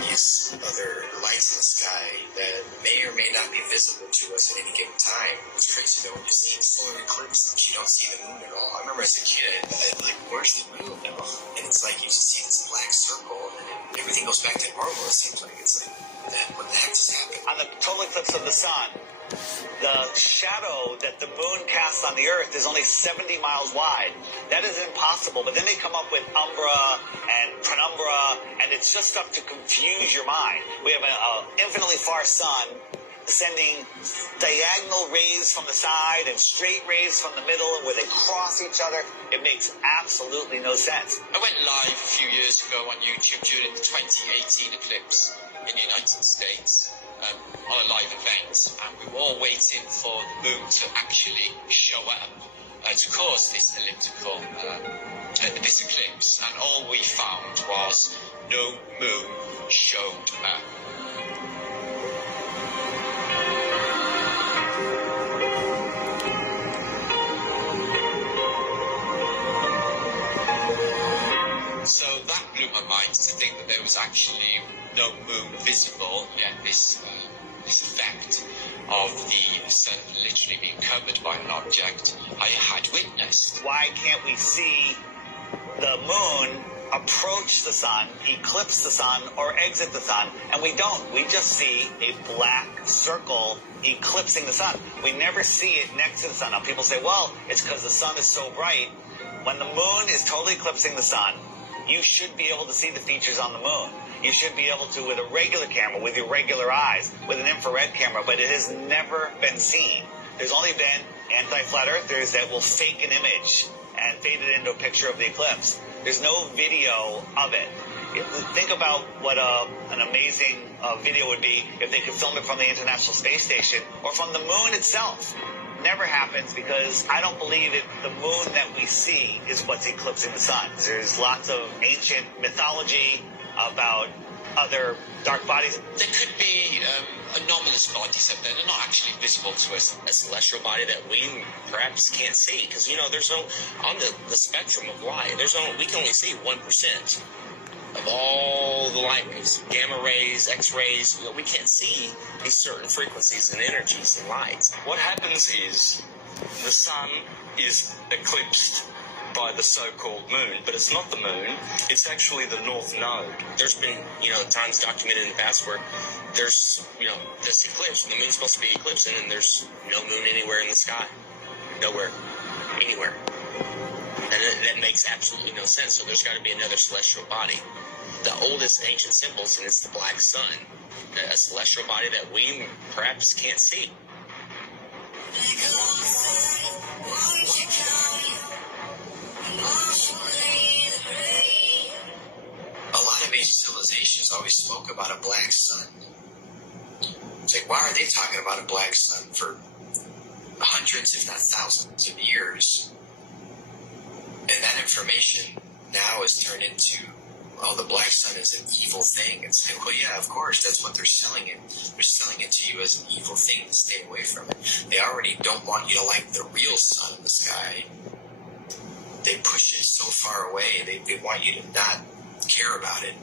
obvious other lights in the sky that may or may not be visible to us at any given time. It's crazy though, when you see solar eclipse, you don't see the moon at all. I remember as a kid, I'd like, where's the moon now? And it's like you just see this black circle and then everything goes back to normal. It seems like it's like, what the heck just happened? On the total eclipse of the sun, the shadow that the moon casts on the Earth is only 70 miles wide. That is impossible. But then they come up with umbra and penumbra, and it's just stuff to confuse your mind. We have an infinitely far sun sending diagonal rays from the side and straight rays from the middle, and where they cross each other, it makes absolutely no sense. I went live a few years ago on YouTube during the 2018 eclipse in the United States. On a live event, and we were all waiting for the moon to actually show up to cause this elliptical, this eclipse, and all we found was no moon showed up. So that blew my mind to think that there was actually no moon visible, yet this effect of the sun literally being covered by an object I had witnessed. Why can't we see the moon approach the sun, eclipse the sun, or exit the sun? And we don't. We just see a black circle eclipsing the sun. We never see it next to the sun. Now people say, well, it's because the sun is so bright. When the moon is totally eclipsing the sun, you should be able to see the features on the moon. You should be able to with a regular camera, with your regular eyes, with an infrared camera, but it has never been seen. There's only been anti-flat earthers that will fake an image and fade it into a picture of the eclipse. There's no video of it. Think about what an amazing video would be if they could film it from the International Space Station or from the moon itself. Never happens because I don't believe that the moon that we see is what's eclipsing the sun. There's lots of ancient mythology about other dark bodies. There could be anomalous bodies out there. They're not actually visible to us. A celestial body that we perhaps can't see, because there's no on the spectrum of light. We can only see 1% of all the light waves, gamma rays, X-rays. We can't see these certain frequencies and energies and lights. What happens is the sun is eclipsed by the so-called moon, but it's not the moon, it's actually the north node. There's been, times documented in the past where there's, this eclipse, and the moon's supposed to be eclipsing, and there's no moon anywhere in the sky. Nowhere. Anywhere. And that makes absolutely no sense, so there's got to be another celestial body. The oldest ancient symbols, and it's the black sun, a celestial body that we perhaps can't see. A lot of ancient civilizations always spoke about a black sun. It's like, why are they talking about a black sun for hundreds, if not thousands of years? And that information now is turned into, the black sun is an evil thing. It's like, well, yeah, of course, that's what they're selling it. They're selling it to you as an evil thing to stay away from it. They already don't want you to like the real sun in the sky. They push it so far away. They want you to not care about it.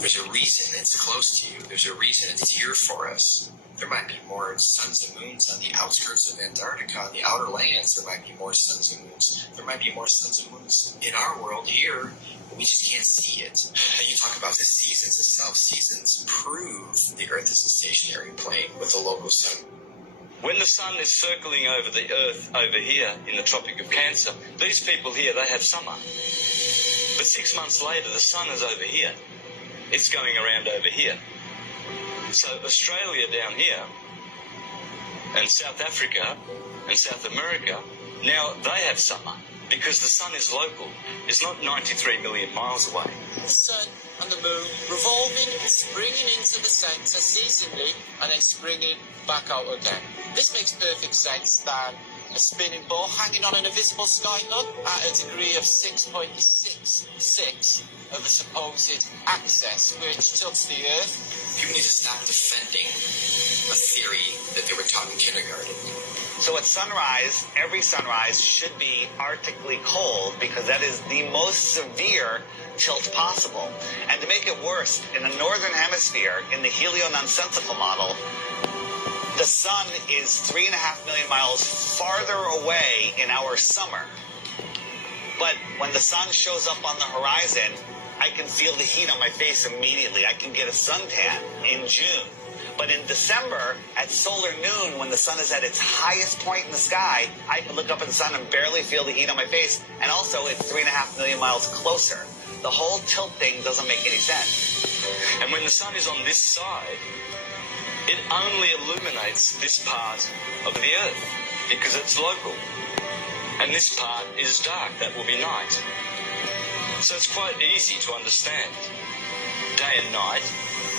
There's a reason it's close to you. There's a reason it's here for us. There might be more suns and moons on the outskirts of Antarctica. On the outer lands, there might be more suns and moons. There might be more suns and moons in our world here, but we just can't see it. And you talk about the seasons itself. Seasons prove the Earth is a stationary plane with a local sun. When the sun is circling over the Earth over here in the Tropic of Cancer, these people here, they have summer. But 6 months later, the sun is over here. It's going around over here. So Australia down here, and South Africa, and South America, now they have summer, because the sun is local. It's not 93 million miles away. The sun and the moon revolving, springing into the centre seasonally, and then springing back out again. This makes perfect sense than a spinning ball hanging on an invisible sky nut at a degree of 6.66 of the supposed axis which tilts the Earth. People need to stop defending a theory that they were taught in kindergarten. So at sunrise, every sunrise should be arctically cold because that is the most severe tilt possible. And to make it worse, in the northern hemisphere, in the heliononsensical model, the sun is 3.5 million miles farther away in our summer. But when the sun shows up on the horizon, I can feel the heat on my face immediately. I can get a suntan in June. But in December, at solar noon, when the sun is at its highest point in the sky, I can look up at the sun and barely feel the heat on my face. And also, it's 3.5 million miles closer. The whole tilt thing doesn't make any sense. And when the sun is on this side, it only illuminates this part of the Earth because it's local. And this part is dark. That will be night. So it's quite easy to understand day and night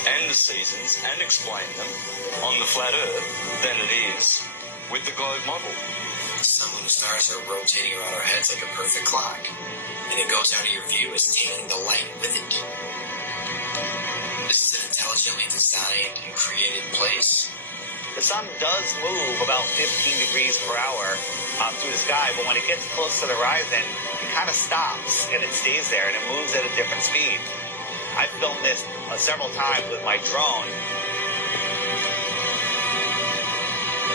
and the seasons and explain them on the flat Earth than it is with the globe model. The sun, moon, and stars are rotating around our heads like a perfect clock, and it goes out of your view as taking the light with it. This is an intelligently designed and created place. The sun does move about 15 degrees per hour through the sky, but when it gets close to the horizon, it kind of stops and it stays there and it moves at a different speed. I've filmed this several times with my drone.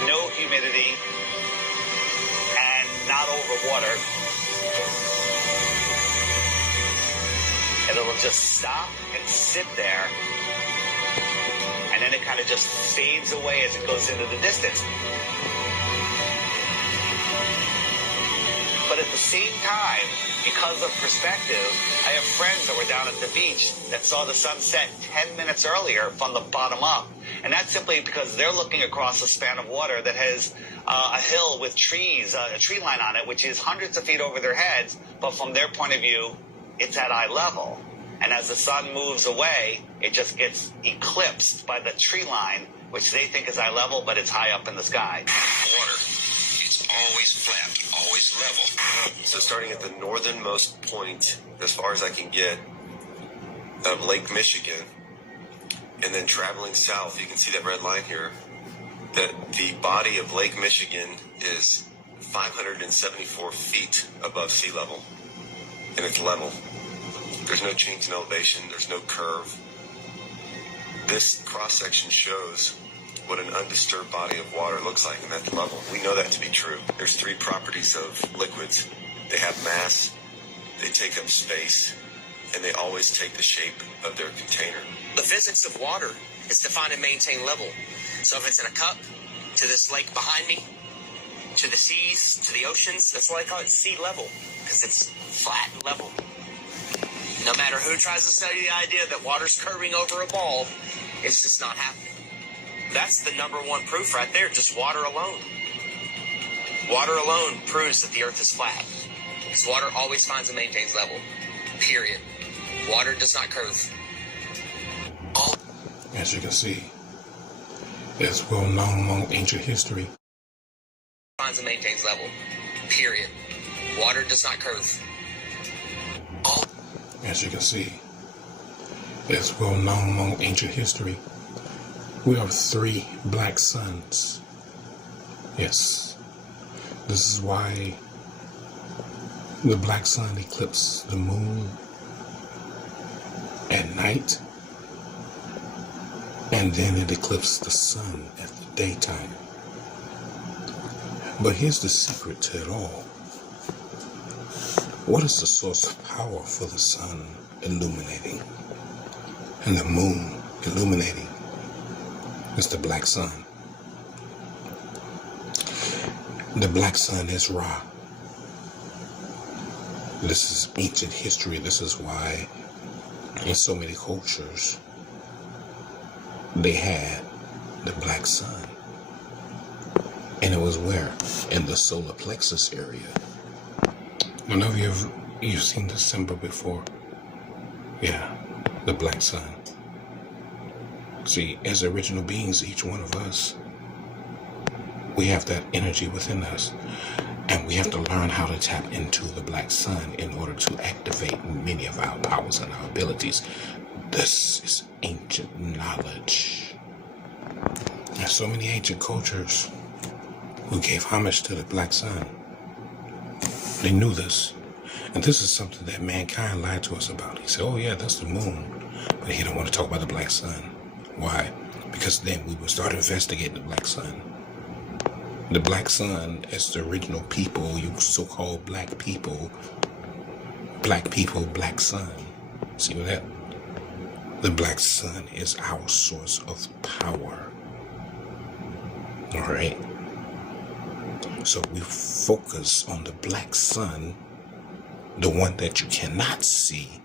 No humidity and not over water. And it'll just stop and sit there. And then it kind of just fades away as it goes into the distance. But at the same time, because of perspective, I have friends that were down at the beach that saw the sunset 10 minutes earlier from the bottom up. And that's simply because they're looking across a span of water that has a hill with trees, a tree line on it, which is hundreds of feet over their heads. But from their point of view, it's at eye level. And as the sun moves away, it just gets eclipsed by the tree line, which they think is eye level, but it's high up in the sky. Water, it's always flat, always level. So starting at the northernmost point, as far as I can get, of Lake Michigan, and then traveling south, you can see that red line here, that the body of Lake Michigan is 574 feet above sea level, and it's level. There's no change in elevation. There's no curve. This cross-section shows what an undisturbed body of water looks like, and that's level. We know that to be true. There's three properties of liquids. They have mass, they take up space, and they always take the shape of their container. The physics of water is to find and maintain level. So if it's in a cup, to this lake behind me, to the seas, to the oceans, that's why I call it sea level, because it's flat and level. No matter who tries to sell you the idea that water's curving over a ball, it's just not happening. That's the number one proof right there, just water alone. Water alone proves that the earth is flat. Because water always finds and maintains level. Period. Water does not curve. As you can see, it's well known among ancient history. Finds and maintains level. Period. Water does not curve. As you can see, it's well known among ancient history. We have 3 black suns. Yes, this is why the black sun eclipses the moon at night, and then it eclipses the sun at the daytime. But here's the secret to it all. What is the source of power for the sun illuminating and the moon illuminating? It's the black sun. The black sun is Ra. This is ancient history. This is why in so many cultures they had the black sun. And it was where? In the solar plexus area. Whenever you've seen the symbol before, yeah, the black sun. See, as original beings, each one of us, we have that energy within us, and we have to learn how to tap into the black sun in order to activate many of our powers and our abilities. This is ancient knowledge. There's so many ancient cultures who gave homage to the black sun. They knew this. And this is something that mankind lied to us about. He said, oh yeah, that's the moon. But he don't want to talk about the black sun. Why? Because then we would start investigating the black sun. The black sun is the original people, you so-called black people, black sun. See what that? The black sun is our source of power. All right. So we focus on the black sun, the one that you cannot see.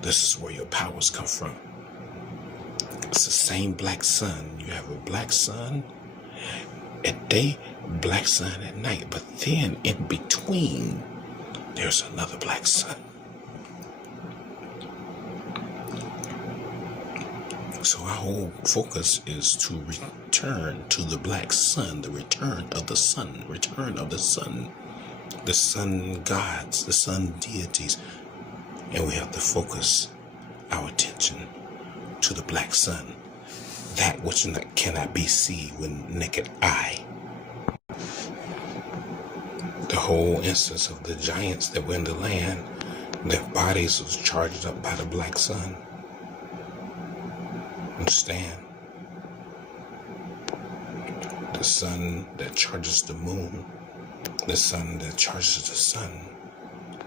This is where your powers come from. It's the same black sun. You have a black sun at day, black sun at night. But then in between, there's another black sun. So our whole focus is to return to the black sun, the return of the sun, the sun gods, the sun deities. And we have to focus our attention to the black sun, that which cannot be seen with naked eye. The whole instance of the giants that were in the land, their bodies was charged up by the black sun. Understand? The sun that charges the moon, the sun that charges the sun,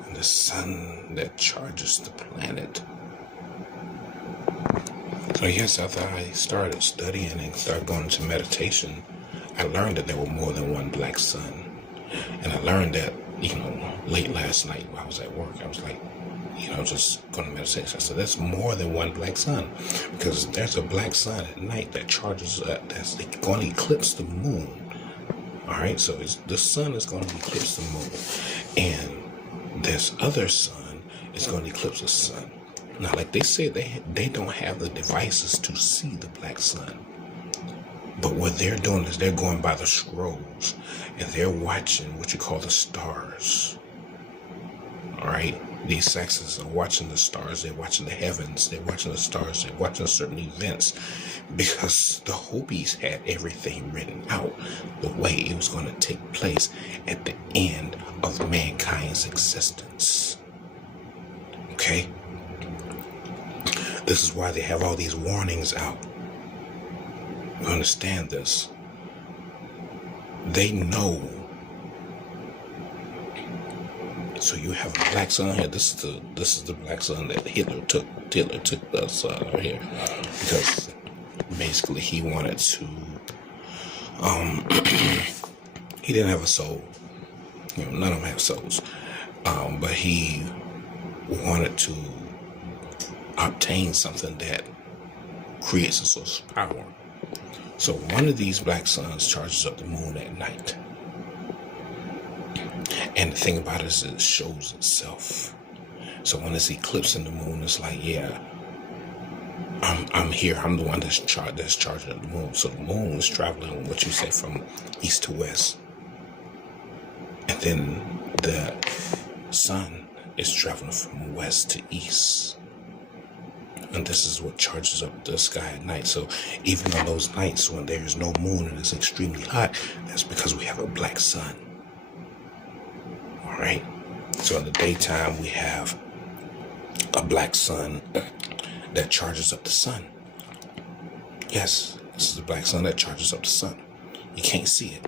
and the sun that charges the planet. So yes, after I started studying and started going into meditation, I learned that there were more than one black sun. And I learned that, late last night while I was at work, I was like, just going to meditation. I said, that's more than one black sun, because there's a black sun at night that charges up, that's going to eclipse the moon. All right, so the sun is going to eclipse the moon, and this other sun is going to eclipse the sun. Now, like they say, they don't have the devices to see the black sun. But what they're doing is they're going by the scrolls, and they're watching what you call the stars. All right? These sexes are watching the stars. They're watching the heavens. They're watching the stars. They're watching certain events, because the Hopis had everything written out the way it was going to take place at the end of mankind's existence. Okay? This is why they have all these warnings out. You understand this? They know. So you have a black sun here. This is the black sun that Hitler took. Hitler took the sun over here because basically he wanted to. He didn't have a soul. None of them have souls. But he wanted to obtain something that creates a source of power. So one of these black suns charges up the moon at night. And the thing about it is it shows itself. So when it's eclipsing the moon, it's like, yeah, I'm here. I'm the one that's charging up the moon. So the moon is traveling, what you say, from east to west. And then the sun is traveling from west to east. And this is what charges up the sky at night. So even on those nights when there is no moon and it's extremely hot, that's because we have a black sun. All right? So in the daytime, we have a black sun that charges up the sun. Yes, this is the black sun that charges up the sun. You can't see it.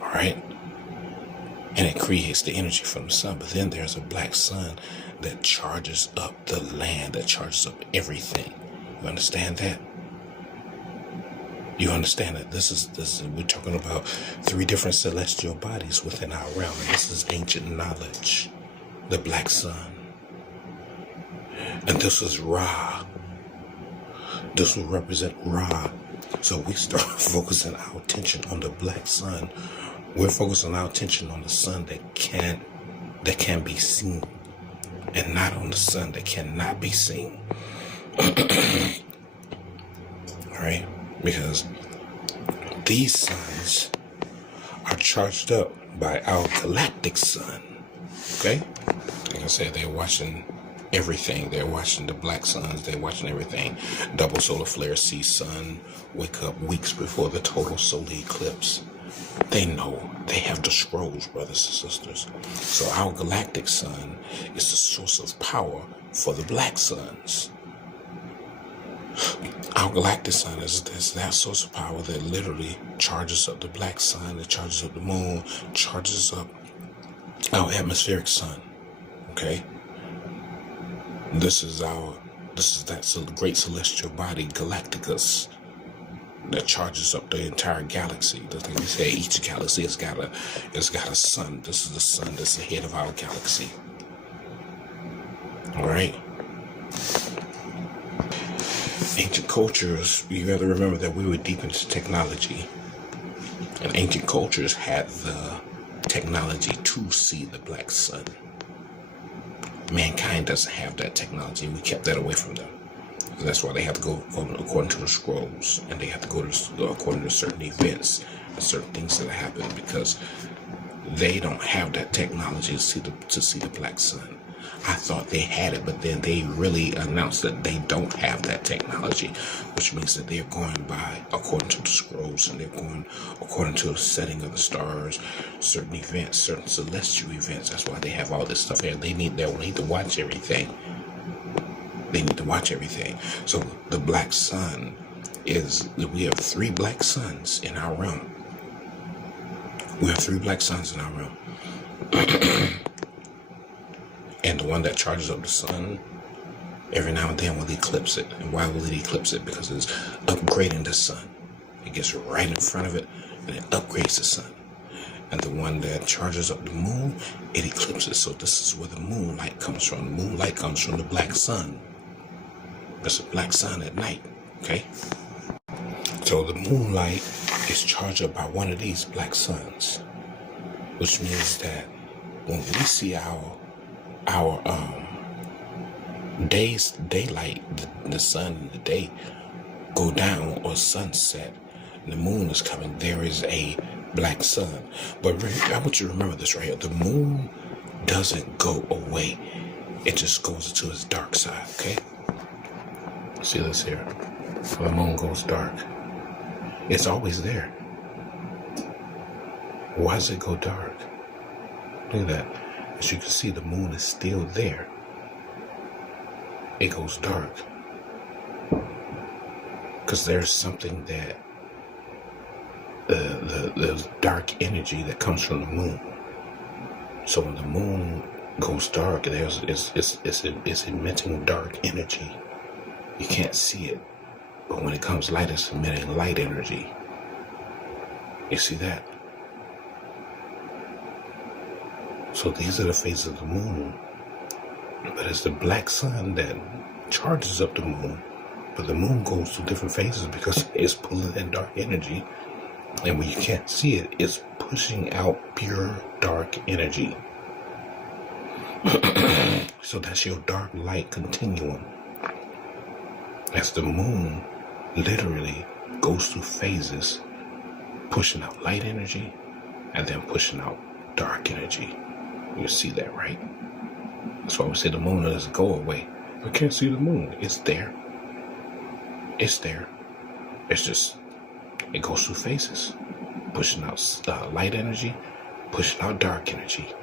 All right? And it creates the energy from the sun. But then there's a black sun that charges up the land, that charges up everything. You understand that? You understand that this is we're talking about 3 different celestial bodies within our realm. And this is ancient knowledge. The black sun. And this is Ra. This will represent Ra. So we start focusing our attention on the black sun. We're focusing our attention on the sun that can be seen, and not on the sun that cannot be seen. All right? Because these suns are charged up by our galactic sun. Okay? Like I said, they're watching everything. They're watching the black suns. They're watching everything. Double solar flare, see sun, wake up weeks before the total solar eclipse. They know. They have the scrolls, brothers and sisters. So our galactic sun is the source of power for the black suns. Our galactic sun is that source of power that literally charges up the black sun, it charges up the moon, charges up our atmospheric sun. Okay? This is that great celestial body, Galacticus, that charges up the entire galaxy. Like we say, each galaxy has got a sun. This is the sun that's the head of our galaxy. All right. Ancient cultures, you have to remember that we were deep into technology, and ancient cultures had the technology to see the black sun. Mankind doesn't have that technology. We kept that away from them. That's why they have to go according to the scrolls, and they have to go according to certain events and certain things that happen, because they don't have that technology to see the black sun. I thought they had it, but then they really announced that they don't have that technology, which means that they're going by according to the scrolls, and they're going according to the setting of the stars, certain events, certain celestial events. That's why they have all this stuff here. They need to watch everything. They need to watch everything. So the black sun we have 3 black suns in our realm. We have 3 black suns in our realm. And the one that charges up the sun, every now and then will eclipse it. And why will it eclipse it? Because it's upgrading the sun. It gets right in front of it, and it upgrades the sun. And the one that charges up the moon, it eclipses. So this is where the moonlight comes from. The moonlight comes from the black sun. It's a black sun at night, okay? So the moonlight is charged up by one of these black suns, which means that when we see our daylight, the sun and the day go down, or sunset, and the moon is coming, there is a black sun. But I want you to remember this right here. The moon doesn't go away. It just goes to its dark side, okay? See this here. The moon goes dark. It's always there. Why does it go dark? Look at that. As you can see, the moon is still there. It goes dark because there's something that there's dark energy that comes from the moon. So when the moon goes dark, it's emitting dark energy. You can't see it, but when it comes light, it's emitting light energy. You see that? So these are the phases of the moon. But it's the black sun that charges up the moon. But the moon goes through different phases because it's pulling that dark energy. And when you can't see it, it's pushing out pure dark energy. So that's your dark light continuum. As the moon literally goes through phases, pushing out light energy and then pushing out dark energy. You see that, right? That's why we say the moon doesn't go away. We can't see the moon. It's there. It's there. It's just, it goes through phases. Pushing out light energy, pushing out dark energy.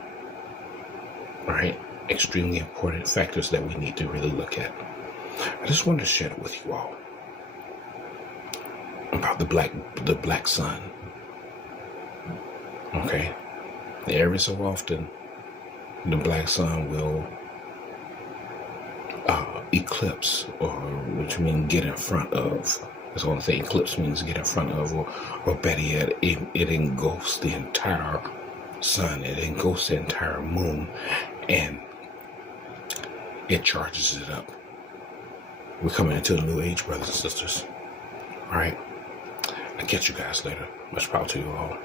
All right? Extremely important factors that we need to really look at. I just wanted to share it with you all about the black sun. Okay? Every so often, the black sun will eclipse, or which means get in front of. That's the only thing eclipse means, get in front of, or better yet, it engulfs the entire sun, it engulfs the entire moon, and it charges it up. We're coming into a new age, brothers and sisters. All right? I'll catch you guys later. Much power to you all.